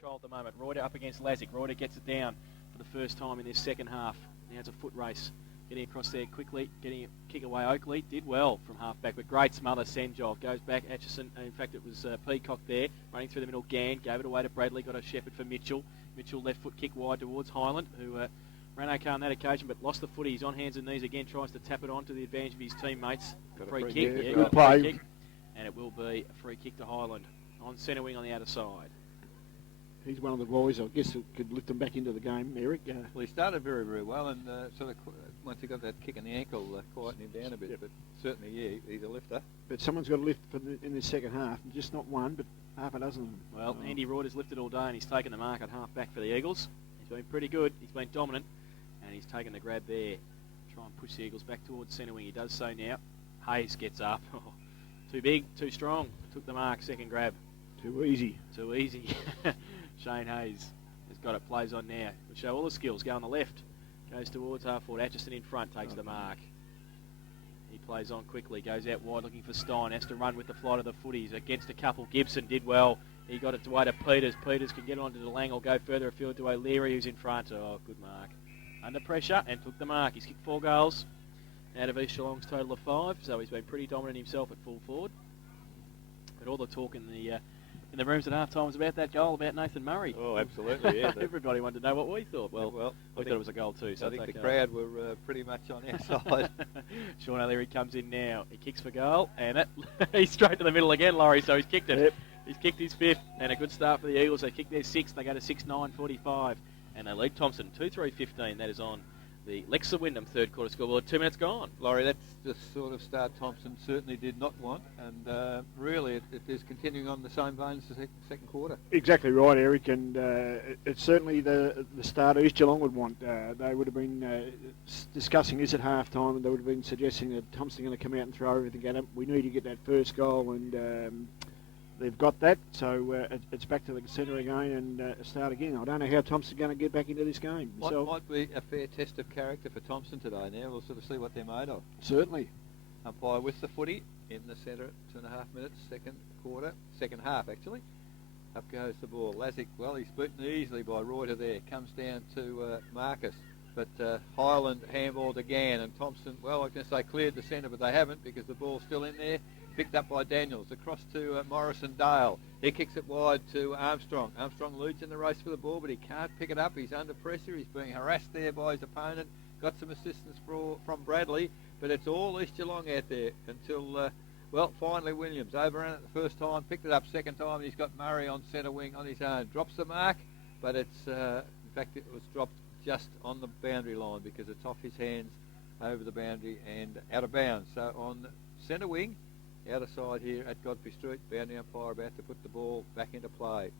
control at the moment. Reuter up against Lazic. Reuter gets it down for the first time in this second half. Now it's a foot race. Getting across there quickly, getting a kick away. Oakley did well from half back, but great smother. Senjov goes back. Atchison, in fact, it was Peacock there, running through the middle. Gann gave it away to Bradley, got a shepherd for Mitchell. Mitchell left foot kick wide towards Highland, who ran okay on that occasion, but lost the footy. He's on hands and knees again, tries to tap it on to the advantage of his teammates. Free kick, yeah, good play. free kick, and it will be a free kick to Highland on centre wing on the outer side. He's one of the boys, I guess, who could lift them back into the game, Eric. Well, he started very, very well, and sort of once he got that kick in the ankle, quietened him down a bit. Yep. But certainly, yeah, he's a lifter. But someone's got to lift in the second half, and just not one, but half a dozen of them. Well, Andy Reuter's lifted all day, and he's taken the mark at half back for the Eagles. He's been pretty good. He's been dominant, and he's taken the grab there. Try and push the Eagles back towards centre wing. He does so now. Hayes gets up. Too big, too strong. Took the mark, second grab. Too easy. Too easy. Shane Hayes has got it, plays on now. Will show all the skills. Go on the left. Goes towards half forward. Atchison in front, takes the mark. He plays on quickly, goes out wide looking for Stein. Has to run with the flight of the footies. Against a couple, Gibson did well. He got it away to Peters. Peters can get it onto DeLang or go further afield to O'Leary, who's in front. Oh, good mark. Under pressure and took the mark. He's kicked 4 goals out of East Geelong's total of 5, so he's been pretty dominant himself at full forward. But all the talk in the rooms at half time was about that goal, about Nathan Murray. Oh, absolutely, yeah. Everybody wanted to know what we thought. Well, we thought it was a goal too. So I think the crowd were pretty much on our side. Sean O'Leary comes in now. He kicks for goal, and he's straight to the middle again, Laurie, so he's kicked it. Yep. He's kicked his 5th, and a good start for the Eagles. They kick their 6th, they go to 6-9-45, and they lead Thomson 2-3-15. That is on the Lexa Wyndham third quarter scoreboard. 2 minutes gone. Laurie, that's the sort of start Thomson certainly did not want, and really it is continuing on the same vein as the second quarter. Exactly right, Eric, and it's certainly the start East Geelong would want. They would have been discussing this at half time, and they would have been suggesting that Thomson going to come out and throw everything at them. We need to get that first goal, and they've got that, so it's back to the centre again and start again. I don't know how Thomson's going to get back into this game. Might be a fair test of character for Thomson today. Now we'll sort of see what they're made of. Certainly. Umpire with the footy in the centre, 2.5 minutes, second half actually. Up goes the ball. Lazic, well, he's beaten easily by Reuter there. Comes down to Marcus. But Highland handballed again, and Thomson, well, I was going to say cleared the centre, but they haven't because the ball's still in there. Picked up by Daniels, across to Morrison Dale. He kicks it wide to Armstrong. Armstrong leads in the race for the ball, but he can't pick it up. He's under pressure. He's being harassed there by his opponent. Got some assistance from Bradley, but it's all East Geelong out there until, finally Williams overran it the first time, picked it up second time, and he's got Murray on centre wing on his own. Drops the mark, but it's, in fact, it was dropped just on the boundary line because it's off his hands over the boundary and out of bounds. So on centre wing, outer side here at Godfrey Street, boundary umpire about to put the ball back into play.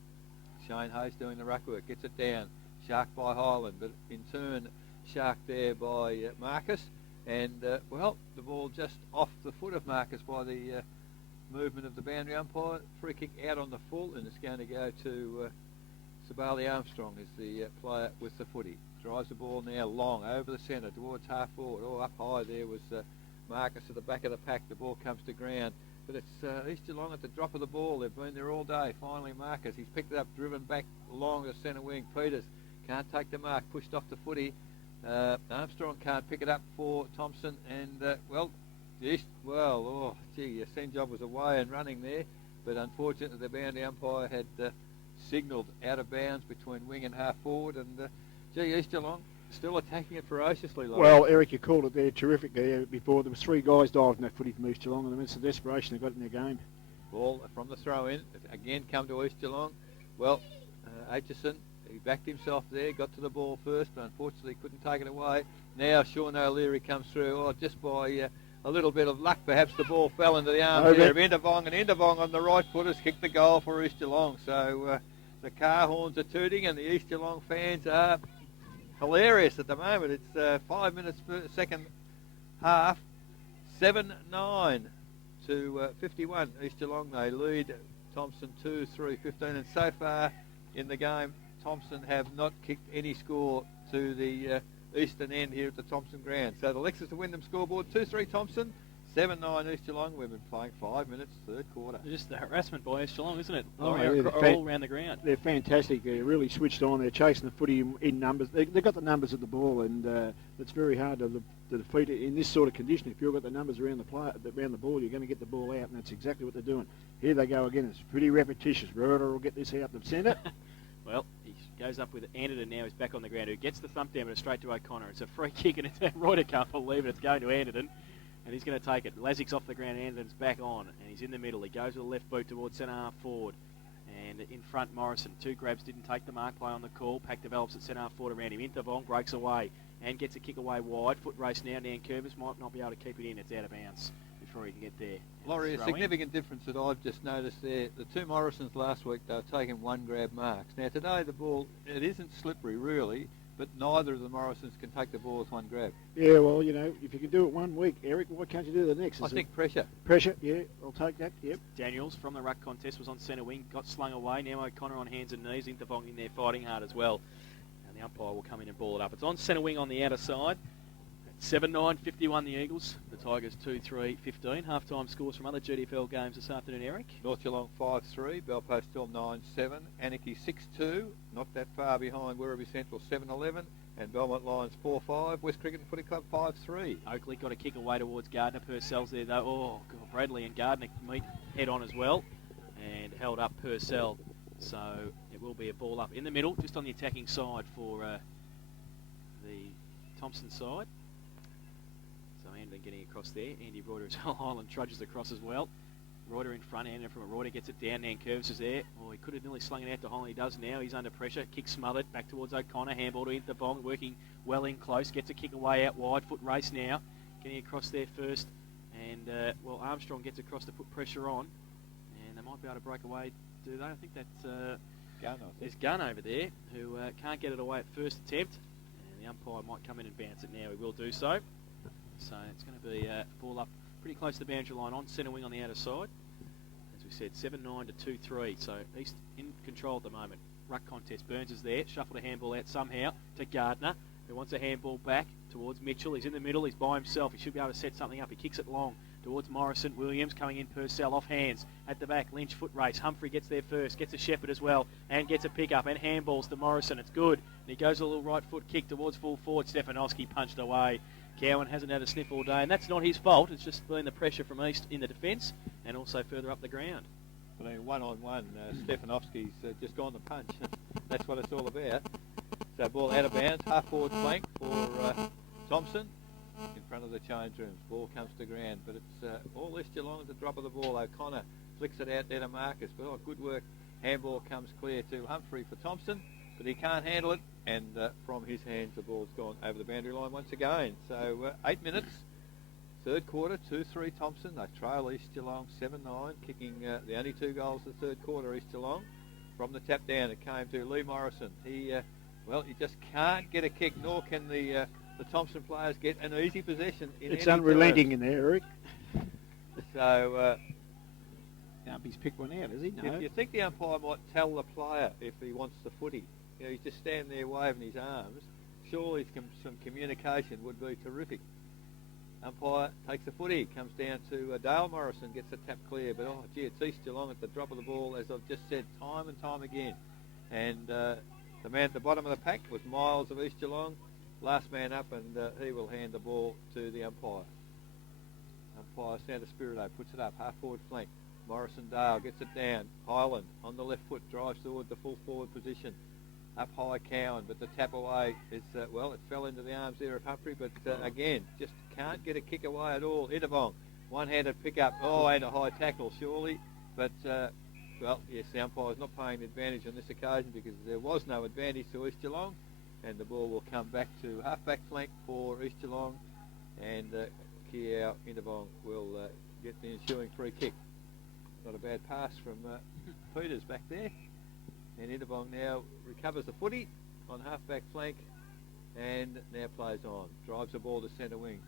Shane Hayes doing the ruck work, gets it down, sharked by Highland, but in turn sharked there by Marcus, and the ball just off the foot of Marcus by the movement of the boundary umpire. Free kick out on the full, and it's going to go to Sabali Armstrong as the player with the footy. Drives the ball now long over the centre towards half forward. Oh, up high there was Marcus at the back of the pack. The ball comes to ground, but it's East Geelong at the drop of the ball. They've been there all day. Finally Marcus, he's picked it up, driven back along the centre wing. Peters can't take the mark, pushed off the footy. Armstrong can't pick it up for Thomson, and Senjob was away and running there, but unfortunately the boundary umpire had signalled out of bounds between wing and half forward, and East Geelong still attacking it ferociously. Well, Eric, you called it there terrific there before. There was 3 guys diving that footy from East Geelong, and it's the desperation they got in their game. Ball from the throw-in, again come to East Geelong. Well, Aitchison, he backed himself there, got to the ball first, but unfortunately couldn't take it away. Now Sean O'Leary comes through, just by a little bit of luck, perhaps the ball fell into the arms there of Indavong, and Indavong on the right foot has kicked the goal for East Geelong. So the car horns are tooting, and the East Geelong fans are hilarious at the moment. It's 5 minutes per second half, 7-9 to 51. East Geelong, they lead Thomson 2-3-15, and so far in the game, Thomson have not kicked any score to the eastern end here at the Thomson ground. So the Lexus to Wyndham scoreboard, 2-3 Thomson, 7-9 East Geelong. We've been playing 5 minutes, third quarter. Just the harassment by East Geelong, isn't it? Oh, Laurie, yeah, all around the ground. They're fantastic. They're really switched on. They're chasing the footy in numbers. They've got the numbers of the ball, and it's very hard to defeat it in this sort of condition. If you've got the numbers around the ball, you're going to get the ball out, and that's exactly what they're doing. Here they go again. It's pretty repetitious. Roder will get this out the centre. Well, he goes up with Anderton now. He's back on the ground. Who gets the thump down, but it's straight to O'Connor. It's a free kick, and Reuter can't believe it. It's going to Anderton, and he's going to take it. Lazic's off the ground. Anderton's back on, and he's in the middle. He goes with the left boot towards centre half forward. And in front, Morrison. Two grabs, didn't take the mark. Play on the call. Pack develops at centre half forward around him. Intervong breaks away and gets a kick away wide. Foot race now. Curvis might not be able to keep it in. It's out of bounds before he can get there. Laurie, a significant difference that I've just noticed there. The two Morrisons last week, they were taking one grab marks. Now today the ball, it isn't slippery really, but neither of the Morrisons can take the ball with one grab. Yeah, well, if you can do it 1 week, Eric, why can't you do the next? I think pressure. Pressure, yeah, I'll take that, yep. Daniels from the ruck contest was on centre wing, got slung away. Now O'Connor on hands and knees. Intervong in there fighting hard as well. And the umpire will come in and ball it up. It's on centre wing on the outer side. 7-9, 51 the Eagles. The Tigers 2-3, 15. Half-time scores from other GDFL games this afternoon, Eric. North Geelong 5-3, Belpost Hill 9-7, Anarchy 6-2, not that far behind Werribee Central 7-11, and Belmont Lions 4-5, West Cricket and Footy Club 5-3. Oakley got a kick away towards Gardner. Purcell's there though. Oh, God, Bradley and Gardner meet head on as well, and held up Purcell. So it will be a ball up in the middle, just on the attacking side for the Thomson side. Getting across there. Andy Reuter as well. Highland trudges across as well. Reuter in front, and from a Reuter gets it down. Curvis is there. Oh, he could have nearly slung it out to Highland. He does now. He's under pressure. Kick smothered. Back towards O'Connor. Handball to Intervong. Working well in close. Gets a kick away out wide. Foot race now. Getting across there first. And, Armstrong gets across to put pressure on. And they might be able to break away, do they? I think that's Gunn. There's Gunn over there who can't get it away at first attempt. And the umpire might come in and bounce it now. He will do so. So it's going to be a ball up pretty close to the boundary line on centre wing on the outer side. As we said, 7-9 to 2-3. So East in control at the moment. Ruck contest. Burns is there. Shuffled a handball out somehow to Gardner, who wants a handball back towards Mitchell. He's in the middle. He's by himself. He should be able to set something up. He kicks it long towards Morrison. Williams coming in. Purcell off hands at the back. Lynch foot race. Humphrey gets there first. Gets a Shepherd as well. And gets a pick up. And handballs to Morrison. It's good. And he goes a little right foot kick towards full forward. Stefanowski punched away. Cowan hasn't had a sniff all day, and that's not his fault. It's just been the pressure from East in the defence and also further up the ground. Well, one-on-one, Stefanowski's just gone to punch. That's what it's all about. So ball out of bounds, half-forward flank for Thomson in front of the change rooms. Ball comes to ground, but it's all East Geelong at the drop of the ball. O'Connor flicks it out there to Marcus, but good work. Handball comes clear to Humphrey for Thomson, but he can't handle it, and from his hands the ball's gone over the boundary line once again. So 8 minutes, third quarter, 2-3 Thomson. They trail East Geelong 7-9, kicking the only 2 goals of the third quarter, East Geelong. From the tap down, it came to Lee Morrison. He just can't get a kick, nor can the Thomson players get an easy possession. It's unrelenting in there, Eric. So... he's picked one out, has he? No. If you think the umpire might tell the player if he wants the footy, he's just standing there waving his arms, surely some communication would be terrific. Umpire takes the footy, comes down to Dale Morrison, gets the tap clear, but it's East Geelong at the drop of the ball, as I've just said time and time again. And the man at the bottom of the pack was Miles of East Geelong, last man up, and he will hand the ball to the umpire. Umpire Santa Spirito puts it up, half-forward flank. Morrison Dale gets it down. Highland on the left foot drives toward the full forward position. Up high Cowan, but the tap away is, it fell into the arms there of Humphrey, but again, just can't get a kick away at all. Intervong, one-handed pick up, and a high tackle surely, but yes, the umpire's not paying advantage on this occasion because there was no advantage to East Geelong, and the ball will come back to half-back flank for East Geelong, and Kiao Intervong will get the ensuing free kick. Not a bad pass from Peters back there. And Intervong now recovers the footy on half-back flank and now plays on. Drives the ball to centre wing.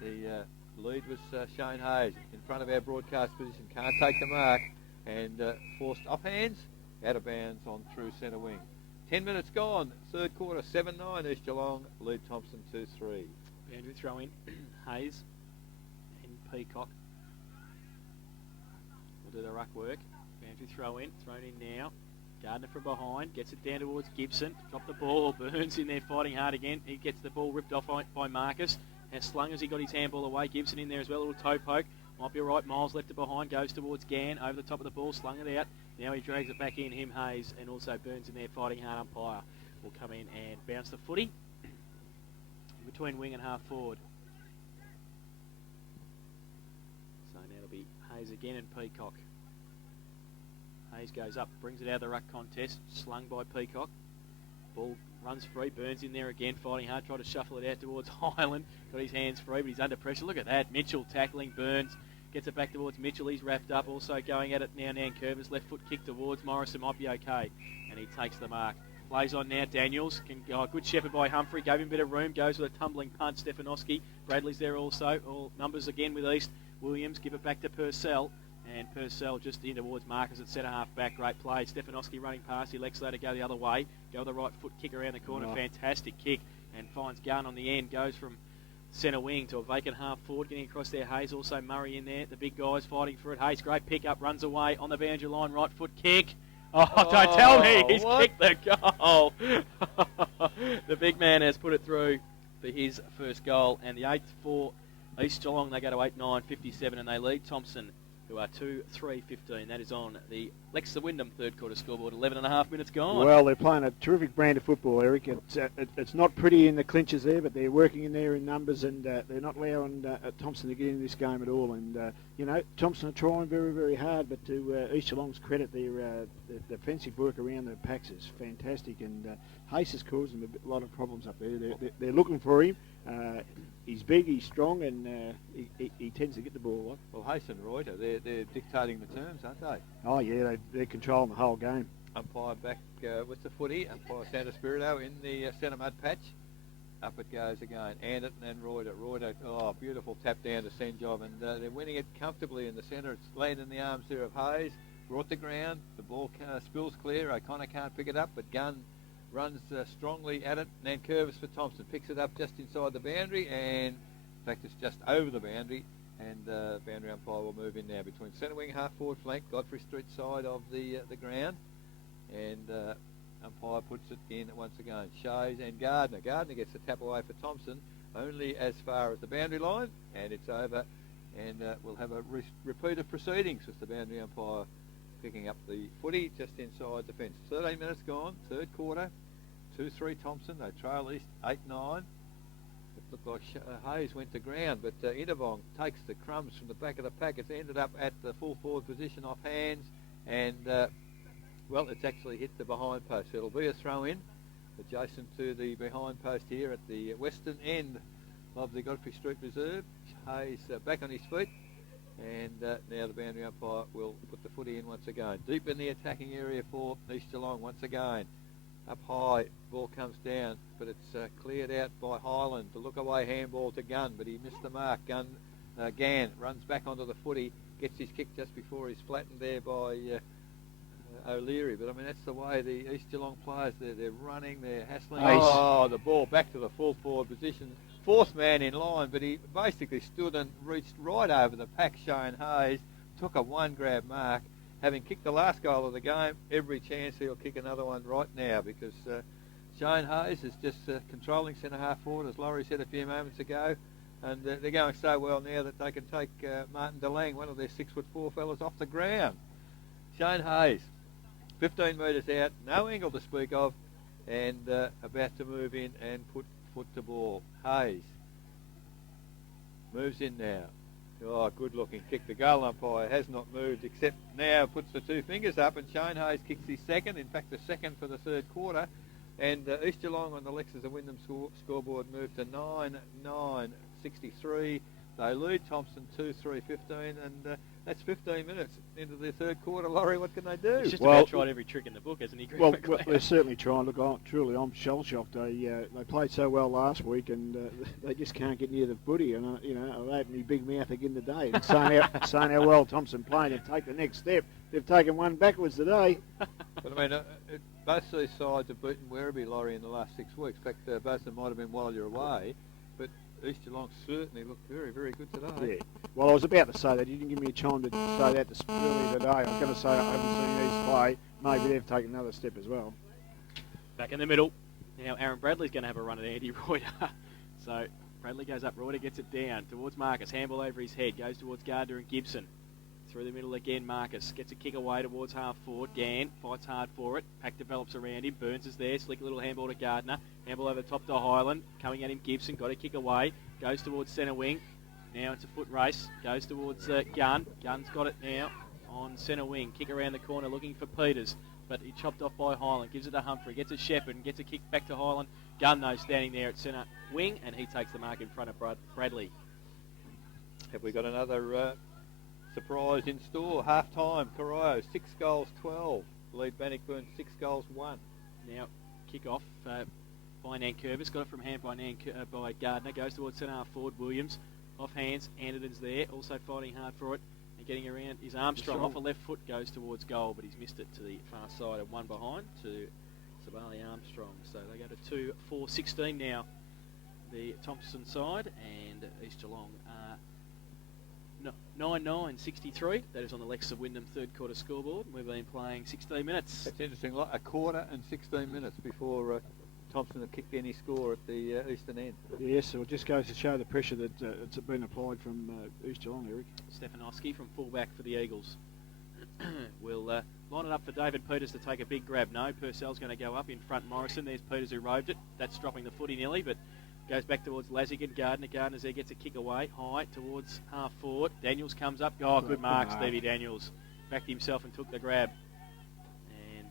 The lead was Shane Hayes in front of our broadcast position. Can't take the mark and forced off hands, out of bounds on through centre wing. 10 minutes gone. Third quarter, 7-9 East Geelong. Lead Thomson 2-3. Andrew throw in. Hayes. Peacock will do the ruck work. Boundary thrown in now. Gardner from behind, gets it down towards Gibson. Dropped the ball, Burns in there fighting hard again. He gets the ball ripped off by Marcus. Has slung as he got his handball away. Gibson in there as well, a little toe poke. Might be all right. Miles left it behind, goes towards Gann, over the top of the ball, slung it out. Now he drags it back in, him Hayes, and also Burns in there fighting hard. Umpire will come in and bounce the footy between wing and half forward. So now it'll be Hayes again and Peacock. Hayes goes up, brings it out of the ruck contest, slung by Peacock. Ball runs free, Burns in there again, fighting hard, trying to shuffle it out towards Highland. Got his hands free, but he's under pressure. Look at that, Mitchell tackling Burns. Gets it back towards Mitchell, he's wrapped up. Also going at it now, Nankervis. Left foot kick towards Morrison, might be okay. And he takes the mark. Plays on now, Daniels. Good shepherd by Humphrey, gave him a bit of room. Goes with a tumbling punt, Stefanowski. Bradley's there also. All numbers again with East. Williams, give it back to Purcell. And Purcell just in towards Marcus at centre half back. Great play. Stefanowski running past. He elects to go the other way. Go with the right foot kick around the corner. Oh. Fantastic kick. And finds Gunn on the end. Goes from centre wing to a vacant half forward. Getting across there. Hayes. Also Murray in there. The big guys fighting for it. Hayes, great pick up. Runs away on the boundary line. Right foot kick. Oh, don't tell me. He's kicked the goal. The big man has put it through for his first goal. And the 8th for East Geelong. They go to 8-9, 57, and they lead Thomson, who are 2-3-15. That is on the Leicester Wyndham third quarter scoreboard. 11 and a half minutes gone. Well, they're playing a terrific brand of football, Eric. It's not pretty in the clinches there, but they're working in there in numbers, and they're not allowing Thomson to get in this game at all. And, Thomson are trying very, very hard, but to East Geelong's credit, their defensive work around the packs is fantastic, and Hayes is causing them a lot of problems up there. They're looking for him. He's big, he's strong, and he tends to get the ball a lot. Well, Hayes and Reuter, they're dictating the terms, aren't they? Oh, yeah, they're controlling the whole game. Umpire back with the footy. Umpire Santa Spirito in the centre mud patch. Up it goes again. Anderton and Reuter. Reuter, beautiful tap down to Senjov, and they're winning it comfortably in the centre. It's landed in the arms there of Hayes. Brought to ground. The ball spills clear. O'Connor can't pick it up, but Gunn runs strongly at it. Nankervis for Thomson. Picks it up just inside the boundary, and in fact it's just over the boundary. And boundary umpire will move in now between centre wing, half forward flank, Godfrey Street side of the ground. And umpire puts it in once again. Shays and Gardner. Gardner gets the tap away for Thomson, only as far as the boundary line, and it's over. And we'll have a repeat of proceedings with the boundary umpire picking up the footy just inside the fence. 13 minutes gone, third quarter. 2-3 Thomson. They trail East 8-9. It looked like Hayes went to ground, but Intervong takes the crumbs from the back of the pack. It's ended up at the full forward position off hands, and it's actually hit the behind post. It'll be a throw-in adjacent to the behind post here at the western end of the Godfrey Street Reserve. Hayes back on his feet, and now the boundary umpire will put the footy in once again. Deep in the attacking area for East Geelong once again. Up high, ball comes down, but it's cleared out by Highland. The look-away handball to Gunn, but he missed the mark. Gann runs back onto the footy, gets his kick just before he's flattened there by O'Leary. But, I mean, that's the way the East Geelong players, they're running, they're hassling. Oh, the ball back to the full forward position. Fourth man in line, but he basically stood and reached right over the pack, Shane Hayes, took a one-grab mark. Having kicked the last goal of the game, every chance he'll kick another one right now, because Shane Hayes is just controlling centre half forward, as Laurie said a few moments ago, and they're going so well now that they can take Martin DeLang, one of their 6'4" fellas, off the ground. Shane Hayes, 15 metres out, no angle to speak of, and about to move in and put foot to ball. Hayes moves in now. Oh, good-looking kick. The goal umpire has not moved, except now puts the two fingers up, and Shane Hayes kicks his second, in fact the second for the third quarter, and East Geelong on the Lexus and Wyndham scoreboard moved to 9-9-63. They lead Thomson 2-3-15, and that's 15 minutes into the third quarter. Laurie, what can they do? He's just about tried every trick in the book, hasn't he? Well, they're certainly trying. Look, I'm shell-shocked. They played so well last week, and they just can't get near the footy. And I've opened my big mouth again today, and saying how well Thomson playing to take the next step. They've taken one backwards today. But I mean, both these sides have beaten Werribee, Laurie, in the last 6 weeks. In fact, both of them might have been while you're away. But East Geelong certainly looked very, very good today. Yeah. Well, I was about to say that. You didn't give me a chance to say that earlier today. I was going to say I haven't seen these play. Maybe they've taken another step as well. Back in the middle. Now Aaron Bradley's going to have a run at Andy Reuter. So Bradley goes up. Reuter gets it down towards Marcus. Handball over his head. Goes towards Gardner and Gibson. Through the middle again, Marcus gets a kick away towards half forward. Gann fights hard for it. Pack develops around him. Burns is there. Slick little handball to Gardner. Handball over the top to Highland. Coming at him, Gibson. Got a kick away. Goes towards centre wing. Now it's a foot race. Goes towards Gunn. Gunn's got it now on centre wing. Kick around the corner looking for Peters. But he chopped off by Highland. Gives it to Humphrey. Gets a Shepherd and gets a kick back to Highland. Gunn, though, standing there at centre wing. And he takes the mark in front of Bradley. Have we got another surprise in store? Half time, Corio 6 goals 12. Lead Bannockburn 6 goals 1. Now kick off by Nankervis. Got it from hand by Gardner. Goes towards centre half forward. Williams off hands. Anderton's there, also fighting hard for it and getting around. Is Armstrong off a left foot, goes towards goal, but he's missed it to the far side and one behind to Sabali Armstrong. So they go to 2-4-16 now. The Thomson side and East Geelong are 9-9-63. That is on the Lex of Wyndham third quarter scoreboard. We've been playing 16 minutes. That's interesting. Like a quarter and 16 minutes before Thomson have kicked any score at the eastern end. Yes, so it just goes to show the pressure that it's been applied from East Geelong, Eric. Stefanowski from fullback for the Eagles. We'll line it up for David Peters to take a big grab. No, Purcell's going to go up in front. Morrison, there's Peters who roved it. That's dropping the footy nearly, but goes back towards Lazick and Gardner. Gardner's there, gets a kick away, high towards half forward. Daniels comes up. Oh, good mark, Stevie Daniels. Backed himself and took the grab. And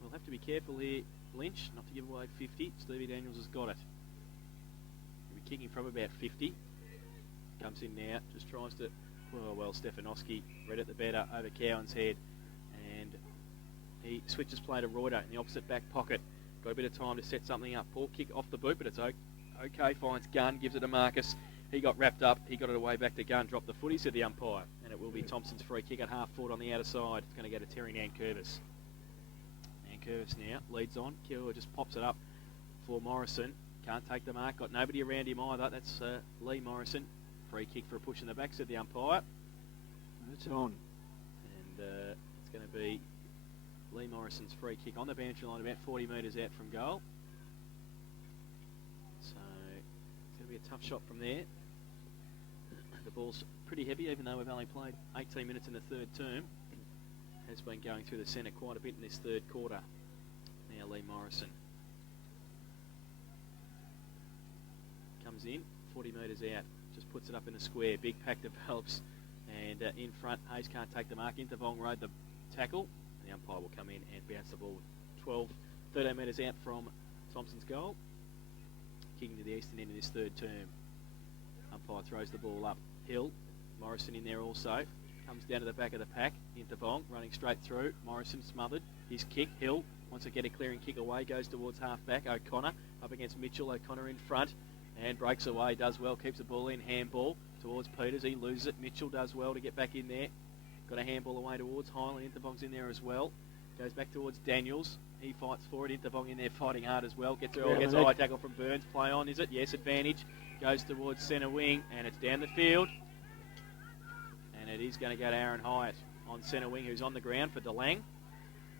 we'll have to be careful here, Lynch, not to give away 50. Stevie Daniels has got it. He'll be kicking from about 50. Comes in now, just tries to... Well, Stefanowski read it the better over Cowan's head. And he switches play to Reuter in the opposite back pocket. Got a bit of time to set something up. Poor kick off the boot, but it's okay. Finds Gunn, gives it to Marcus. He got wrapped up. He got it away back to Gunn. Dropped the footy, said the umpire. And it will be Thompson's free kick at half forward on the outer side. It's going to go to Terry Nankervis. Nankervis now leads on. Killer just pops it up for Morrison. Can't take the mark. Got nobody around him either. That's Lee Morrison. Free kick for a push in the back, said the umpire. It's on. And it's going to be Lee Morrison's free kick on the boundary line about 40 metres out from goal. So it's going to be a tough shot from there. The ball's pretty heavy, even though we've only played 18 minutes in the third term. Has been going through the centre quite a bit in this third quarter. Now Lee Morrison comes in, 40 metres out, just puts it up in the square. Big pack develops, and in front, Hayes can't take the mark. Into Vong Road, the tackle. The umpire will come in and bounce the ball 13 metres out from Thompson's goal. Kicking to the eastern end of this third term. Umpire throws the ball up. Hill, Morrison in there also. Comes down to the back of the pack. Into Vong, running straight through. Morrison smothered. His kick. Hill wants to get a clearing kick away. Goes towards half back. O'Connor up against Mitchell. O'Connor in front. And breaks away. Does well. Keeps the ball in. Handball towards Peters. He loses it. Mitchell does well to get back in there. Got a handball away towards Highland. Intervong's in there as well. Goes back towards Daniels. He fights for it. Intervong in there fighting hard as well. Gets a high tackle from Burns. Play on, is it? Yes, advantage. Goes towards centre wing, and it's down the field. And it is going to go to Aaron Hyatt on centre wing, who's on the ground for DeLang.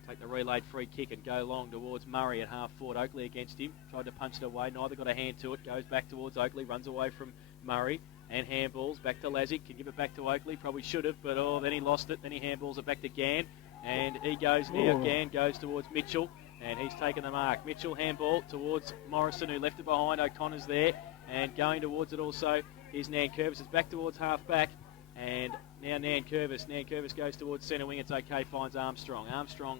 Take the relayed free kick and go long towards Murray at half forward. Oakley against him. Tried to punch it away. Neither got a hand to it. Goes back towards Oakley. Runs away from Murray. And handballs back to Lazick. Can give it back to Oakley. Probably should have, but then he lost it. Then he handballs it back to Gann. And he goes now. Gann goes towards Mitchell. And he's taken the mark. Mitchell handball towards Morrison, who left it behind. O'Connor's there. And going towards it also is Nankervis. It's back towards half back. And now Nankervis. Nankervis goes towards centre wing. It's okay. Finds Armstrong. Armstrong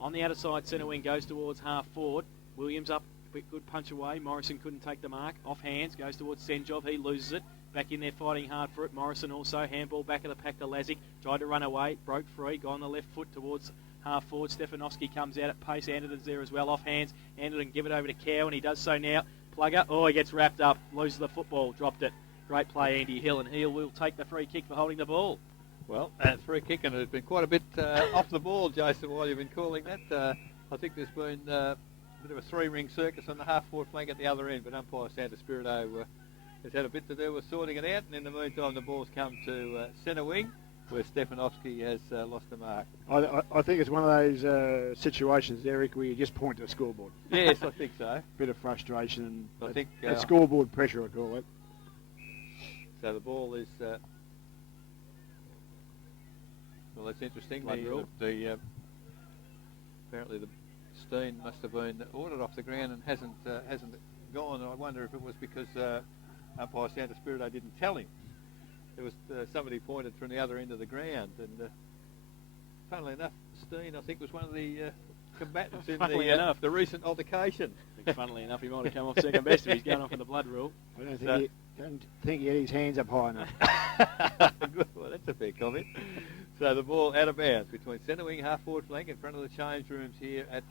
on the outer side, centre wing, goes towards half forward. Williams up, good punch away. Morrison couldn't take the mark. Off hands, goes towards Senjov. He loses it. Back in there fighting hard for it. Morrison also, handball back of the pack to Lazick. Tried to run away, broke free, got on the left foot towards half forward. Stefanowski comes out at pace. Anderton's there as well. Off hands, Anderton give it over to Cow, and he does so now. Plugger, he gets wrapped up, loses the football, dropped it. Great play, Andy Hill, and Hill will take the free kick for holding the ball. Well, free kick, and it's been quite a bit off the ball, Jason, while you've been calling that. I think there's been a bit of a three-ring circus on the half-forward flank at the other end, but umpire Santa Spirito has had a bit to do with sorting it out, and in the meantime the ball's come to centre wing, where Stefanovski has lost the mark. I think it's one of those situations, Eric, where you just point to the scoreboard. Yes, I think so. Bit of frustration and I think scoreboard pressure, I call it. So the ball is... well, that's interesting. Apparently the Steen must have been ordered off the ground and hasn't gone. I wonder if it was because umpire Santa Spirito didn't tell him. There was somebody pointed from the other end of the ground, and funnily enough, Steen, I think, was one of the combatants in the recent altercation. I think, funnily enough, he might have come off second best if he's going off in the blood rule. I don't think he had his hands up high enough. Well, that's a fair comment. So the ball out of bounds between centre wing, half forward flank in front of the change rooms here at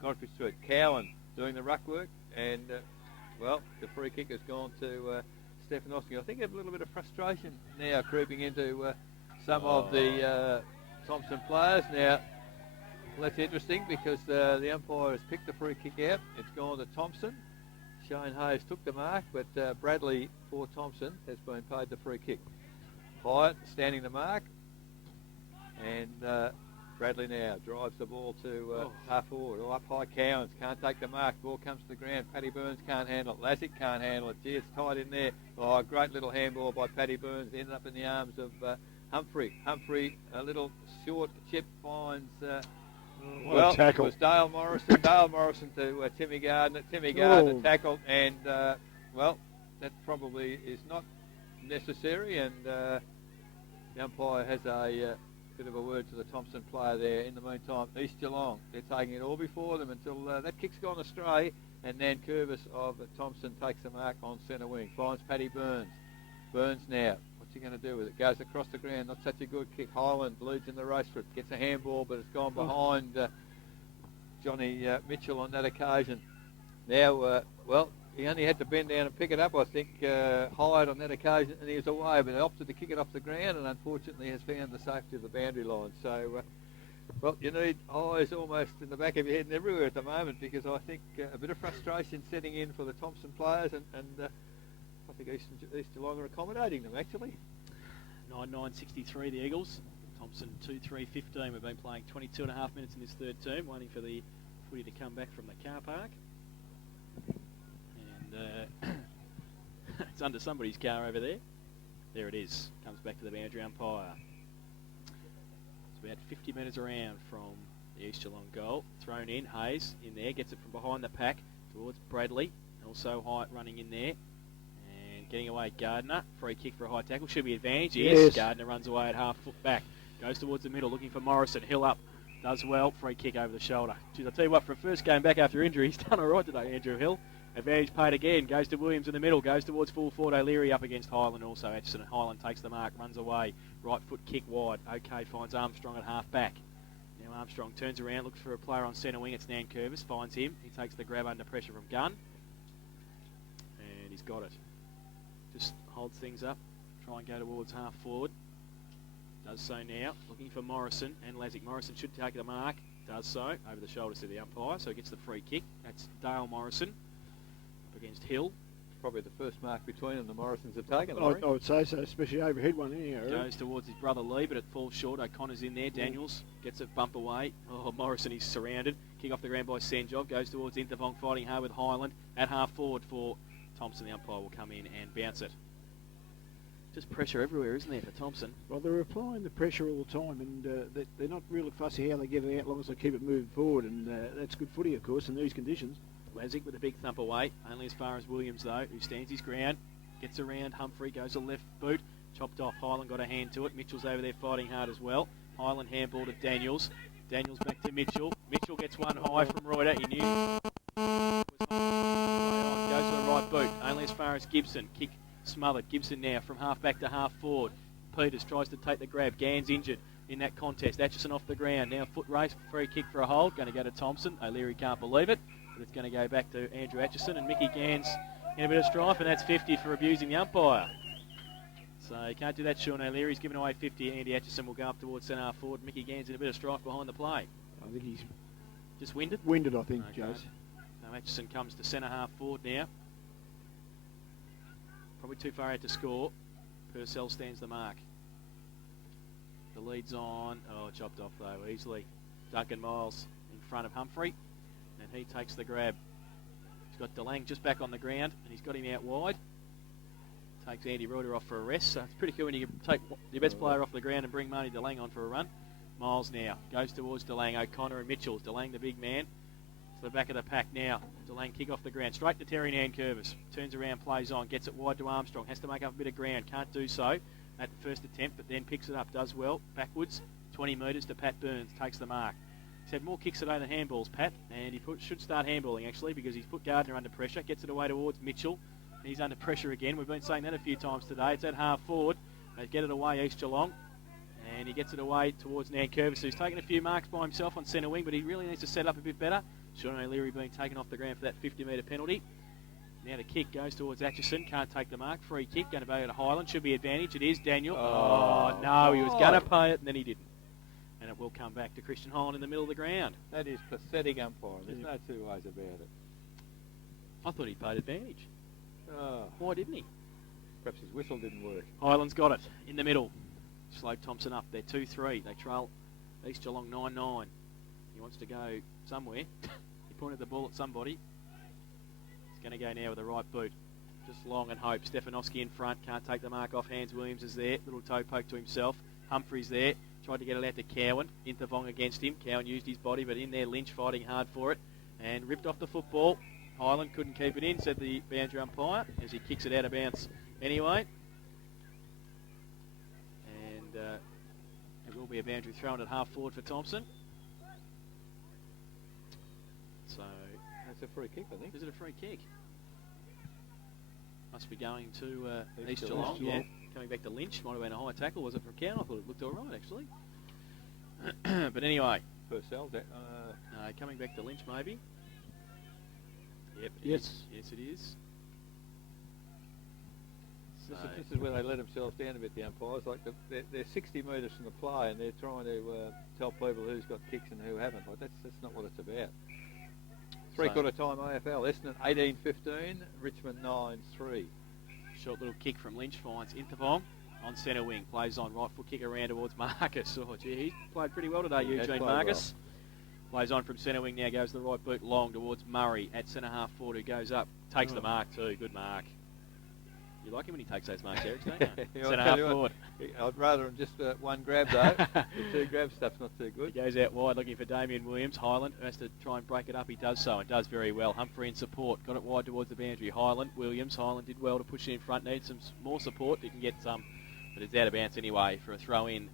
Godfrey Street. Cowan doing the ruck work, and well, the free kick has gone to Stefanovski. I think a little bit of frustration now creeping into some of the Thomson players. Now, well, that's interesting because the umpire has picked the free kick out. It's gone to Thomson. Shane Hayes took the mark, but Bradley for Thomson has been paid the free kick. Hyatt standing the mark, and Bradley now drives the ball to half forward, or up high. Cowans can't take the mark. Ball comes to the ground. Paddy Burns can't handle it. Lazic can't handle it. Gee, it's tight in there. Oh, great little handball by Paddy Burns. Ended up in the arms of Humphrey. Humphrey, a little short chip, finds... well, it was Dale Morrison. Dale Morrison to Timmy Gardner. Timmy Gardner tackled, and well, that probably is not necessary. And the umpire has a bit of a word to the Thomson player there. In the meantime, East Geelong, they're taking it all before them until that kick's gone astray, and Nan Curvis of Thomson takes the mark on centre wing. Finds Paddy Burns. Burns now. What's he going to do with it? Goes across the ground. Not such a good kick. Highland leads in the race for it. Gets a handball, but it's gone behind Johnny Mitchell on that occasion. Now, well, he only had to bend down and pick it up, I think, Hyde on that occasion, and he was away, but he opted to kick it off the ground and unfortunately has found the safety of the boundary line. So, well, you need eyes almost in the back of your head and everywhere at the moment, because I think a bit of frustration setting in for the Thomson players, and I think East Geelong are accommodating them, actually. 9-9-63 the Eagles. Thomson 2-3-15. We've been playing 22 and a half minutes in this third term, waiting for the footy to come back from the car park. And it's under somebody's car over there. There it is. Comes back to the boundary umpire. It's about 50 metres around from the East Geelong goal. Thrown in. Hayes in there. Gets it from behind the pack towards Bradley. Also Hyatt running in there. And getting away Gardner. Free kick for a high tackle. Should be advantage. Yes. Gardner runs away at half foot back. Goes towards the middle looking for Morrison. Hill up. Does well. Free kick over the shoulder. Jeez, I'll tell you what, for a first game back after injury, he's done all right today, Andrew Hill. Advantage paid again. Goes to Williams in the middle. Goes towards full forward. O'Leary up against Highland also. Atchison. Highland takes the mark. Runs away. Right foot kick wide. Okay, finds Armstrong at half back. Now Armstrong turns around. Looks for a player on centre wing. It's Nan Curvis. Finds him. He takes the grab under pressure from Gunn. And he's got it. Just holds things up. Try and go towards half forward. Does so now. Looking for Morrison and Lazic. Morrison should take the mark. Does so. Over the shoulders to the umpire. So he gets the free kick. That's Dale Morrison against Hill. Probably the first mark between them the Morrisons have taken. I would say so, especially overhead one anyhow. Goes towards his brother Lee, but it falls short. O'Connor's in there. Daniels gets a bump away. Oh, Morrison is surrounded. Kick off the ground by Senjov. Goes towards Intervong, fighting hard with Highland. At half forward for Thomson. The umpire will come in and bounce it. Just pressure everywhere, isn't there, for Thomson? Well, they're applying the pressure all the time, and they're not really fussy how they get it out, as long as they keep it moving forward, and that's good footy, of course, in these conditions. Lazic with a big thump away, only as far as Williams, though, who stands his ground. Gets around, Humphrey goes to left boot, chopped off. Highland got a hand to it. Mitchell's over there fighting hard as well. Highland handball to Daniels. Daniels back to Mitchell. Mitchell gets one high from Reuter. He knew. Goes to the right boot, only as far as Gibson. Kick smothered. Gibson now from half back to half forward. Peters tries to take the grab. Gans injured in that contest. Atchison off the ground. Now foot race. Free kick for a hold. Going to go to Thomson. O'Leary can't believe it. But it's going to go back to Andrew Atchison. And Mickey Gans in a bit of strife. And that's 50 for abusing the umpire. So you can't do that, Sean O'Leary. He's given away 50. Andy Atchison will go up towards centre half forward. Mickey Gans in a bit of strife behind the play. I think he's just winded. Winded, I think, okay. Jose. Now Atchison comes to centre half forward now. probably too far out to score. Purcell stands the mark. The lead's on. Oh, chopped off though, easily. Duncan Miles in front of Humphrey, and he takes the grab. He's got DeLang just back on the ground, and he's got him out wide. Takes Andy Reuter off for a rest, so it's pretty cool when you can take your best player off the ground and bring Marty DeLang on for a run. Miles now goes towards DeLang. O'Connor and Mitchell. DeLang, the big man, to the back of the pack now. DeLang kick off the ground, straight to Terry Nankervis. Turns around, plays on, gets it wide to Armstrong. Has to make up a bit of ground, can't do so at the first attempt, but then picks it up, does well, backwards, 20 metres to Pat Burns, takes the mark. He's had more kicks today than handballs, Pat, and he should start handballing actually, because he's put Gardner under pressure, gets it away towards Mitchell. He's under pressure again. We've been saying that a few times today. It's at half forward. They get it away, East Geelong, and he gets it away towards Nankervis, who's taken a few marks by himself on centre wing, but he really needs to set up a bit better. Sean O'Leary being taken off the ground for that 50-metre penalty. Now the kick goes towards Atchison. Can't take the mark. Free kick. Going to go to Highland. Should be advantage. It is Daniel. Oh no, he was going to pay it and then he didn't. And it will come back to Christian Highland in the middle of the ground. That is pathetic umpiring. There's no two ways about it. I thought he paid advantage. Oh. Why didn't he? Perhaps his whistle didn't work. Highland's got it in the middle. Slowed Thomson up. They're 2-3. They trail East Geelong 9-9. He wants to go somewhere. He pointed the ball at somebody. He's going to go now with the right boot. Just long and hope. Stefanovski in front. Can't take the mark off hands. Williams is there. Little toe poke to himself. Humphreys there. Tried to get it out to Cowan. Intervong against him. Cowan used his body, but in there Lynch fighting hard for it. And ripped off the football. Highland couldn't keep it in, said the boundary umpire, as he kicks it out of bounds anyway. And it will be a boundary thrown at half forward for Thomson. So that's a free kick, I think. Is it a free kick? Must be going to East Geelong. Yeah, coming back to Lynch. Might have been a high tackle. Was it from Cowan? I thought it looked all right, actually. But anyway. Purcell. Coming back to Lynch, maybe. Yep. Yes. Yes, it is. This is where they let themselves down a bit, the umpires. Like they're 60 metres from the play, and they're trying to tell people who's got kicks and who haven't. Like that's not what it's about. Three-quarter time AFL. Essendon 18-15, Richmond 9-3. Short little kick from Lynch finds Intervong on centre wing. Plays on right foot kick around towards Marcus. Oh, gee, he played pretty well today, Eugene Marcus. Well. Plays on from centre wing now, goes the right boot long towards Murray at centre half forward, who goes up, takes the mark too. Good mark. You like him when he takes those marks, Eric, don't you? Centre half forward. I'd rather him just one grab though. The two grab stuff's not too good. He goes out wide looking for Damien Williams. Highland has to try and break it up. He does so and does very well. Humphrey in support. Got it wide towards the boundary. Highland, Williams. Highland did well to push it in front. Needs some more support. He can get some, but it's out of bounds anyway for a throw in.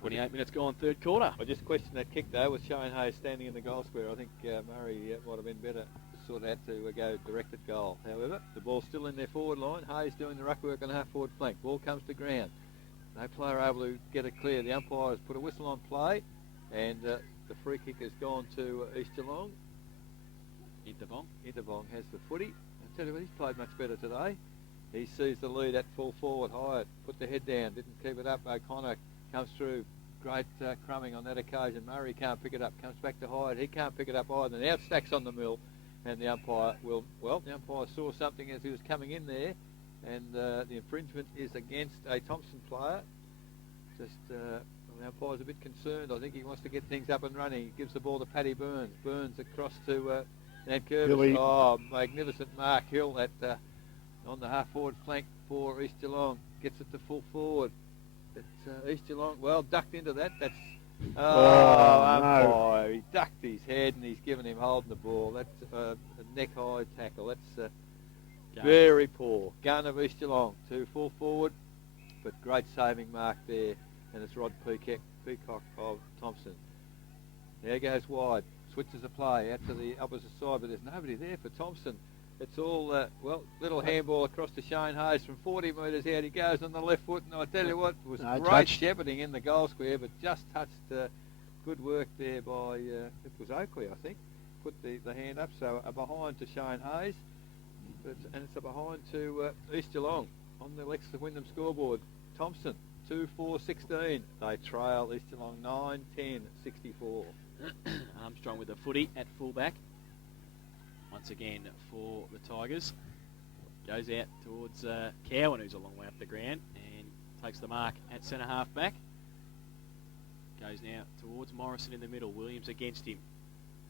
28 minutes gone, third quarter. I just questioned that kick though with Shane Hayes standing in the goal square. I think Murray might have been better. Sort of had to go direct at goal. However, the ball's still in their forward line. Hayes doing the ruck work on half forward flank. Ball comes to ground. No player able to get it clear. The umpire has put a whistle on play, and the free kick has gone to East Geelong. Intervong has the footy. I tell you what, he's played much better today. He sees the lead at full forward. Hyatt put the head down, didn't keep it up. O'Connor comes through. Great crumbing on that occasion. Murray can't pick it up. Comes back to Hyatt. He can't pick it up either. Now Stacks on the mill. And the umpire the umpire saw something as he was coming in there, and the infringement is against a Thomson player. The umpire's a bit concerned. I think he wants to get things up and running. He gives the ball to Paddy Burns. Burns across to Nankervis. Oh, magnificent mark. Hill at on the half-forward flank for East Geelong. Gets it to full forward. It's East Geelong, ducked into that. That's umpire. No. He ducked his head and he's given him holding the ball. That's a neck-high tackle. That's very poor. Gun of East Geelong to full forward, but great saving mark there. And it's Rod Peacock of Thomson. Now goes wide. Switches the play out to the opposite side, but there's nobody there for Thomson. It's all, little handball across to Shane Hayes from 40 metres out. He goes on the left foot, and I tell you what, it was great shepherding in the goal square, but just touched good work there by, it was Oakley, I think, put the hand up. So a behind to Shane Hayes, and it's a behind to East Geelong on the Lexington Wyndham scoreboard. Thomson, 2-4-16. They trail East Geelong 9-10-64. Armstrong with the footy at fullback. Once again for the Tigers. Goes out towards Cowan, who's a long way up the ground, and takes the mark at centre half back. Goes now towards Morrison in the middle. Williams against him.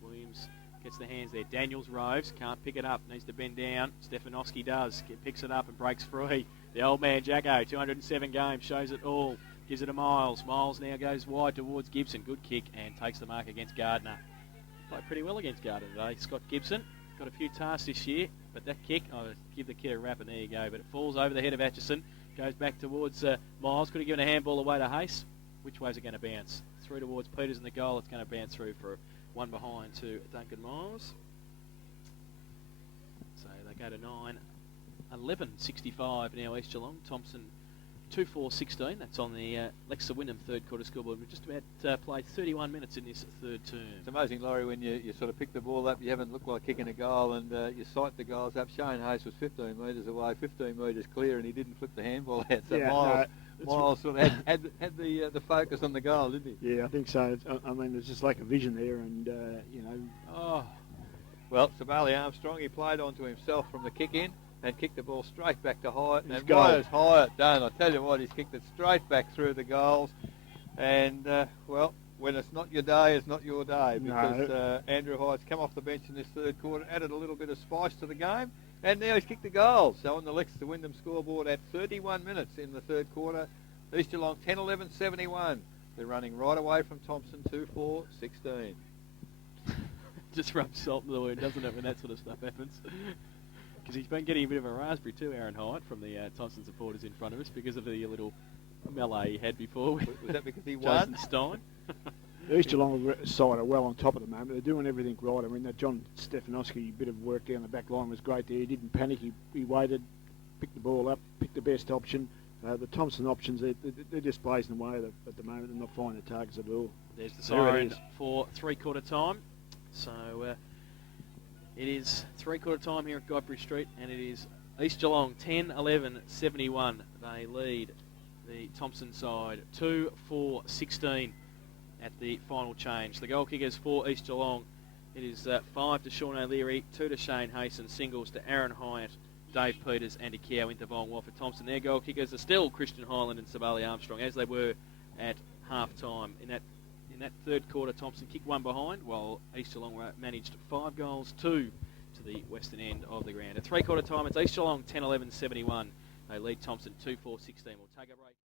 Williams gets the hands there. Daniels roves, can't pick it up, needs to bend down. Stefanowski does, picks it up and breaks free. The old man Jacko, 207 games, shows it all. Gives it to Miles. Miles now goes wide towards Gibson. Good kick and takes the mark against Gardner. Played pretty well against Gardner today. Scott Gibson got a few tasks this year, but that kick, I'll give the kid a rap and there you go. But it falls over the head of Atchison. Goes back towards Miles. Could have given a handball away to Hayes. Which way is it going to bounce? Through towards Peters in the goal. It's going to bounce through for one behind to Duncan Miles. So they go to 9-11-65 now East Geelong. Thomson 2-4-16. That's on the Lexa Wyndham third quarter scoreboard. We've just about played 31 minutes in this third term. It's amazing, Laurie, when you sort of pick the ball up, you haven't looked like kicking a goal, and you sight the goals up. Shane Hayes was 15 metres away, 15 metres clear, and he didn't flip the handball out. So Yeah, Miles sort of had the focus on the goal, didn't he? Yeah, I think so. I mean, there's just like a vision there, and Oh, well, Sabali Armstrong, he played onto himself from the kick in and kicked the ball straight back to Hyatt. And Hyatt's Hyatt done. I tell you what, he's kicked it straight back through the goals. And, well, when it's not your day, it's not your day. Because Andrew Hyatt's come off the bench in this third quarter, added a little bit of spice to the game, and now he's kicked the goal. So on the Lex to Wyndham scoreboard at 31 minutes in the third quarter, East Geelong 10-11-71. They're running right away from Thomson 2-4-16. Just rubs salt in the wound, doesn't it, when that sort of stuff happens? Because he's been getting a bit of a raspberry too, Aaron Hyatt, from the Thomson supporters in front of us because of the little melee he had before with Was that because he won? Jason Stein. the East Geelong side are well on top at the moment. They're doing everything right. I mean, that John Stefanowski bit of work down the back line was great there. He didn't panic. He waited, picked the ball up, picked the best option. The Thomson options, they're just blazing away at the moment. They're not finding the targets at all. There's the siren for three-quarter time. So it is three-quarter time here at Godfrey Street, and it is East Geelong 10-11-71. They lead the Thomson side 2-4-16 at the final change. The goal kickers for East Geelong, it is 5 to Sean O'Leary, 2 to Shane Hayson, singles to Aaron Hyatt, Dave Peters and Ikea Intervong. While for Thomson, their goal kickers are still Christian Highland and Sabali Armstrong, as they were at half-time. In that third quarter, Thomson kicked one behind, while East Geelong managed 5 goals, 2 to the western end of the ground. At three-quarter time, it's East Geelong 10-11-71. They lead Thomson 2-4-16. We'll take a break.